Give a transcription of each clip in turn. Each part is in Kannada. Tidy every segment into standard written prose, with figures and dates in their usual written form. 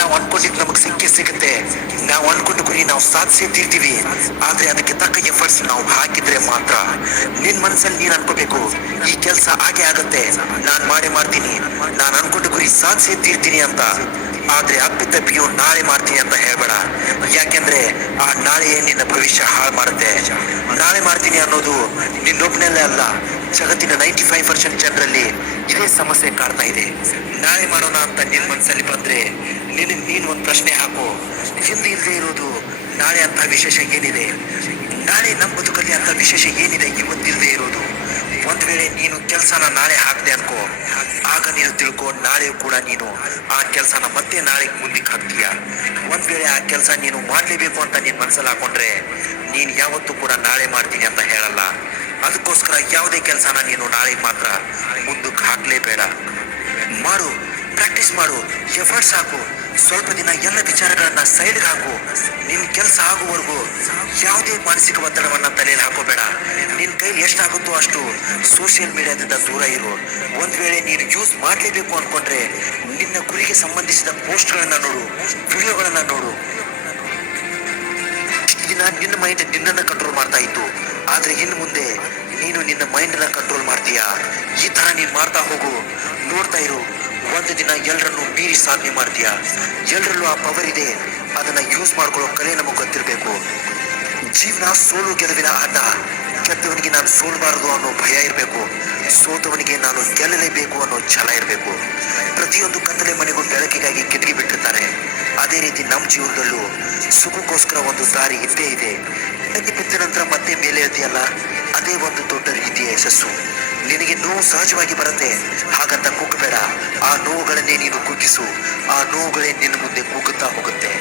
ನಾವು ಅನ್ಕೊಂಡಿದ್ದು ನಮಗೆ ಸಿಗುತ್ತೆ. ನಾವು ಅನ್ಕೊಂಡ ಗುರಿ ನಾವು ಸಾಧಿಸೇ ತೀರ್ತೀವಿ. ಆದ್ರೆ ಅದಕ್ಕೆ ತಕ್ಕ ಎಫರ್ಟ್ಸ್ ನಾವು ಹಾಕಿದ್ರೆ ಮಾತ್ರ. ನಿನ್ ಮನಸ್ಸಲ್ಲಿ ನೀನ್ ಅನ್ಕೋಬೇಕು, ಈ ಕೆಲಸ ಹಾಗೆ ಆಗತ್ತೆ, ನಾನ್ ಮಾಡ್ತೀನಿ, ನಾನು ಅನ್ಕೊಂಡ ಗುರಿ ಸಾಧಿಸೇ ತೀರ್ತೀನಿ ಅಂತ. ಆದ್ರೆ ಅಪ್ಪಿತಪ್ಪಿಯು ನಾಳೆ ಮಾಡ್ತೀನಿ ಅಂತ ಹೇಳ್ಬೇಡ. ಯಾಕೆಂದ್ರೆ ಆ ನಾಳೆಯೇ ನಿನ್ನ ಭವಿಷ್ಯ ಹಾಳು ಮಾಡುತ್ತೆ. ನಾಳೆ ಮಾಡ್ತೀನಿ ಅನ್ನೋದು ನಿನ್ನೊಬ್ಬನಲ್ಲೇ ಅಲ್ಲ, ಜಗತ್ತಿನ 95% ಜನರಲ್ಲಿ ಇದೇ ಸಮಸ್ಯೆ ಕಾಡ್ತಾ ಇದೆ. ನಾಳೆ ಮಾಡೋಣ ಅಂತ ನಿನ್ ಮನಸ್ಸಲ್ಲಿ ಬಂದ್ರೆ ನೀನ್ ಒಂದು ಪ್ರಶ್ನೆ ಹಾಕು, ಹಿಂದೆ ಇಲ್ಲದೆ ಇರೋದು ನಾಳೆ ಅಂತ ವಿಶೇಷ ಏನಿದೆ? ನಾಳೆ ನಮ್ಮ ಬದುಕಲ್ಲಿ ಅಂತ ವಿಶೇಷ ಏನಿದೆ ಇವತ್ತಿಲ್ಲದೆ ಇರೋದು? ಒಂದ್ ವೇಳೆ ನೀನು ಕೆಲಸನ ನಾಳೆ ಹಾಕ್ದೆ ಅನ್ಕೋ, ಆಗ ನೀನು ತಿಳ್ಕೊ, ನಾಳೆ ಕೂಡ ನೀನು ಆ ಕೆಲಸನ ಮತ್ತೆ ನಾಳೆ ಮುಂದಕ್ಕೆ ಹಾಕ್ತೀಯ. ಒಂದ್ ವೇಳೆ ಆ ಕೆಲಸ ನೀನು ಮಾಡ್ಲೇಬೇಕು ಅಂತ ನೀನ್ ಮನಸ್ಸಲ್ಲಿ ಹಾಕೊಂಡ್ರೆ ನೀನ್ ಯಾವತ್ತೂ ಕೂಡ ನಾಳೆ ಮಾಡ್ತೀನಿ ಅಂತ ಹೇಳಲ್ಲ. ಅದಕ್ಕೋಸ್ಕರ ಯಾವುದೇ ಕೆಲಸನ ನೀನು ನಾಳೆ ಮಾತ್ರ ಮುಂದಕ್ಕೆ ಹಾಕ್ಲೇಬೇಡ. ಮಾಡು, ಪ್ರಾಕ್ಟೀಸ್ ಮಾಡು, ಎಫರ್ಟ್ಸ್ ಹಾಕು. ಸ್ವಲ್ಪ ದಿನ ಎಲ್ಲ ವಿಚಾರಗಳನ್ನ ಸೈಡ್ಗೆ ಹಾಕು. ನಿನ್ ಕೆಲಸ ಆಗುವವರೆಗೂ ಯಾವುದೇ ಮಾನಸಿಕ ಒತ್ತಡವನ್ನ ತಲೆಯಲ್ಲಿ ಹಾಕೋಬೇಡ. ನಿನ್ ಕೈಲಿ ಎಷ್ಟಾಗುತ್ತೋ ಅಷ್ಟು ಸೋಷಿಯಲ್ ಮೀಡಿಯಾದಿಂದ ದೂರ ಇರು. ಒಂದ್ ವೇಳೆ ನೀನು ಯೂಸ್ ಮಾಡ್ಲೇಬೇಕು ಅನ್ಕೊಂಡ್ರೆ ನಿನ್ನ ಗುರಿಗೆ ಸಂಬಂಧಿಸಿದ ಪೋಸ್ಟ್ಗಳನ್ನ ನೋಡು, ವಿಡಿಯೋಗಳನ್ನ ನೋಡು. ಇಷ್ಟು ದಿನ ನಿನ್ನ ಮೈಂಡ್ ನಿನ್ನನ್ನ ಕಂಟ್ರೋಲ್ ಮಾಡ್ತಾ ಇತ್ತು, ಆದ್ರೆ ಇನ್ನು ಮುಂದೆ ನೀನು ನಿನ್ನ ಮೈಂಡ್ ನ ಕಂಟ್ರೋಲ್ ಮಾಡ್ತೀಯಾ. ಈ ತರ ನೀನ್ ಮಾಡ್ತಾ ಹೋಗು, ನೋಡ್ತಾ ಇರು. ಒಂದು ದಿನ ಎಲ್ಲರನ್ನು ಮೀರಿ ಸಾಧನೆ ಮಾಡ್ತೀಯ. ಎಲ್ಲರಲ್ಲೂ ಆ ಪವರ್ ಇದೆ, ಅದನ್ನ ಯೂಸ್ ಮಾಡ್ಕೊಳ್ಳೋ ಕಲೆ ನಮಗೆ ಗೊತ್ತಿರಬೇಕು. ಜೀವನ ಸೋಲು ಗೆಲುವಿನ ಆಟ. ಗೆದ್ದವನಿಗೆ ನಾನು ಸೋಲ್ಬಾರದು ಅನ್ನೋ ಭಯ ಇರಬೇಕು, ಸೋತವನಿಗೆ ನಾನು ಗೆಲ್ಲಲೇಬೇಕು ಅನ್ನೋ ಛಲ ಇರಬೇಕು. ಪ್ರತಿಯೊಂದು ಕತ್ತಲೆ ಮನೆಗೂ ಬೆಳಕಿಗಾಗಿ ಕಿಟಕಿ ಬಿಟ್ಟಿರ್ತಾರೆ. ಅದೇ ರೀತಿ ನಮ್ಮ ಜೀವನದಲ್ಲೂ ಸುಖಕ್ಕೋಸ್ಕರ ಒಂದು ದಾರಿ ಇದ್ದೇ ಇದೆ. ನೆಗೆ ಬಿದ್ದ ನಂತರ ಮತ್ತೆ ಮೇಲೆ ಇರ್ತೀಯಲ್ಲ, ಅದೇ ಒಂದು ದೊಡ್ಡ ರೀತಿಯ ಯಶಸ್ಸು. ನಿನಗೆ ನೋವು ಸಹಜವಾಗಿ ಬರುತ್ತೆ, ಹಾಗಂತ ಕುಗ್ಗಬೇಡ. ಆ ನೋವುಗಳನ್ನೇ ನೀನು ಕುಗ್ಗಿಸು, ಆ ನೋವುಗಳೇ ನಿನ್ನ ಮುಂದೆ ಕುಗ್ಗುತ್ತಾ ಹೋಗುತ್ತೆ.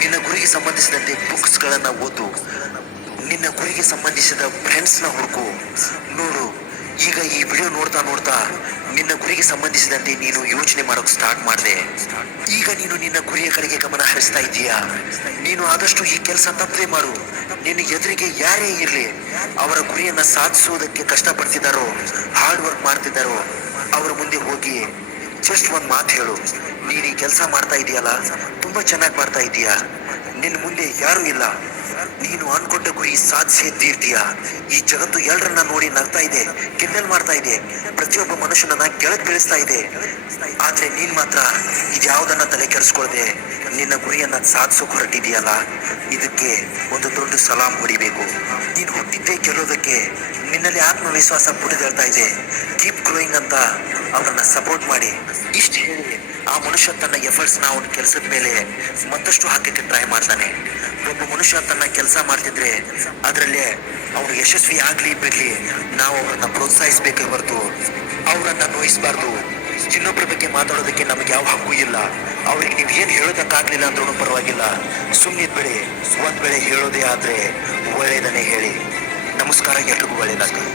ನಿನ್ನ ಗುರಿಗೆ ಸಂಬಂಧಿಸಿದಂತೆ ಬುಕ್ಸ್ಗಳನ್ನ ಓದು, ನಿನ್ನ ಗುರಿಗೆ ಸಂಬಂಧಿಸಿದ ಫ್ರೆಂಡ್ಸ್ನ ಹುಡುಕು. ನೋಡು, ಈಗ ಈ ವಿಡಿಯೋ ನೋಡ್ತಾ ನೋಡ್ತಾ ನಿನ್ನ ಗುರಿಗೆ ಸಂಬಂಧಿಸಿದಂತೆ ನೀನು ಯೋಚನೆ ಮಾಡೋಕೆ ಸ್ಟಾರ್ಟ್ ಮಾಡಿದೆ. ಈಗ ನೀನು ನಿನ್ನ ಗುರಿಯ ಕಡೆಗೆ ಗಮನ ಹರಿಸ್ತಾ ಇದ್ದೀಯಾ. ನೀನು ಆದಷ್ಟು ಈ ಕೆಲಸ ತಪ್ಪದೆ ಮಾಡು. ನಿನ್ನ ಎದುರಿಗೆ ಯಾರೇ ಇರಲಿ, ಅವರ ಗುರಿಯನ್ನ ಸಾಧಿಸುವುದಕ್ಕೆ ಕಷ್ಟಪಡ್ತಿದ್ದಾರೋ, ಹಾರ್ಡ್ ವರ್ಕ್ ಮಾಡ್ತಿದ್ದಾರೋ, ಅವರ ಮುಂದೆ ಹೋಗಿ ಜಸ್ಟ್ ಒಂದು ಮಾತು ಹೇಳು, ನೀನು ಈ ಕೆಲಸ ಮಾಡ್ತಾ ಇದೆಯಲ್ಲ, ತುಂಬಾ ಚೆನ್ನಾಗಿ ಮಾಡ್ತಾ ಇದೀಯಾ. ನಿನ್ನ ಮುಂದೆ ಯಾರೂ ಇಲ್ಲ, ನೀನು ಅನ್ಕೊಂಡ ಗುರಿ ಸಾಧಿಸೇ ತೀರ್ತೀಯ. ಈ ಜಗತ್ತು ಎಲ್ಲರನ್ನ ನೋಡಿ ನಗ್ತಾ ಇದೆ, ಕಿಂಡಲ್ ಮಾಡ್ತಾ ಇದೆ, ಪ್ರತಿಯೊಬ್ಬ ಮನುಷ್ಯನನ್ನ ಕೆಳಗೆ ಬೀಳಿಸ್ತಾ ಇದೆ. ಆದ್ರೆ ನೀನ್ ಮಾತ್ರ ಇದ್ಯಾವುದನ್ನ ತಲೆ ಕೆಡಿಸ್ಕೊಳ್ದೆ ನಿನ್ನ ಗುರಿಯನ್ನ ಸಾಧಿಸೋಕೆ ಹೊರಟಿದೆಯಲ್ಲ, ಇದಕ್ಕೆ ಒಂದು ದೊಡ್ಡ ಸಲಾಂ ಹೊಡಿಬೇಕು. ನೀನು ಹುಟ್ಟಿದ್ದೇ ಗೆಲ್ಲೋದಕ್ಕೆ. ನಿನ್ನಲ್ಲಿ ಆತ್ಮವಿಶ್ವಾಸ ಪುಟಿದೇಳ್ತಾ ಇದೆ. ಕೀಪ್ ಗ್ರೋಯಿಂಗ್ ಅಂತ ಅವರನ್ನ ಸಪೋರ್ಟ್ ಮಾಡಿ. ಇಷ್ಟು ಹೇಳಿ ಆ ಮನುಷ್ಯ ತನ್ನ ಎಫರ್ಟ್ಸ್ನ ಅವನ ಕೆಲಸದ ಮೇಲೆ ಮತ್ತಷ್ಟು ಹಾಕಕ್ಕೆ ಟ್ರೈ ಮಾಡ್ತಾನೆ. ಒಬ್ಬ ಮನುಷ್ಯ ತನ್ನ ಕೆಲಸ ಮಾಡ್ತಿದ್ರೆ ಅದರಲ್ಲೇ ಅವನು ಯಶಸ್ವಿ ಆಗ್ಲಿ ಬಿಡ್ಲಿ, ನಾವು ಅವರನ್ನ ಪ್ರೋತ್ಸಾಹಿಸಬೇಕೇ ಹೊರತು ಅವರನ್ನ ನೋಯಿಸಬಾರ್ದು. ಇನ್ನೊಬ್ಬರ ಬಗ್ಗೆ ಮಾತಾಡೋದಕ್ಕೆ ನಮ್ಗೆ ಯಾವ ಹಕ್ಕು ಇಲ್ಲ. ಅವ್ರಿಗೆ ನೀವು ಏನು ಹೇಳೋದಕ್ಕಾಗ್ಲಿಲ್ಲ ಅಂದ್ರೂ ಪರವಾಗಿಲ್ಲ, ಸುಮ್ಮನೆ ಬಿಡಿ. ಒಂದ್ ವೇಳೆ ಹೇಳೋದೇ ಆದ್ರೆ ಒಳ್ಳೆಯದನ್ನೇ ಹೇಳಿ. ನಮಸ್ಕಾರ, ಎಲ್ರಿಗೂ ಒಳ್ಳೆಯದಾಗಲಿ.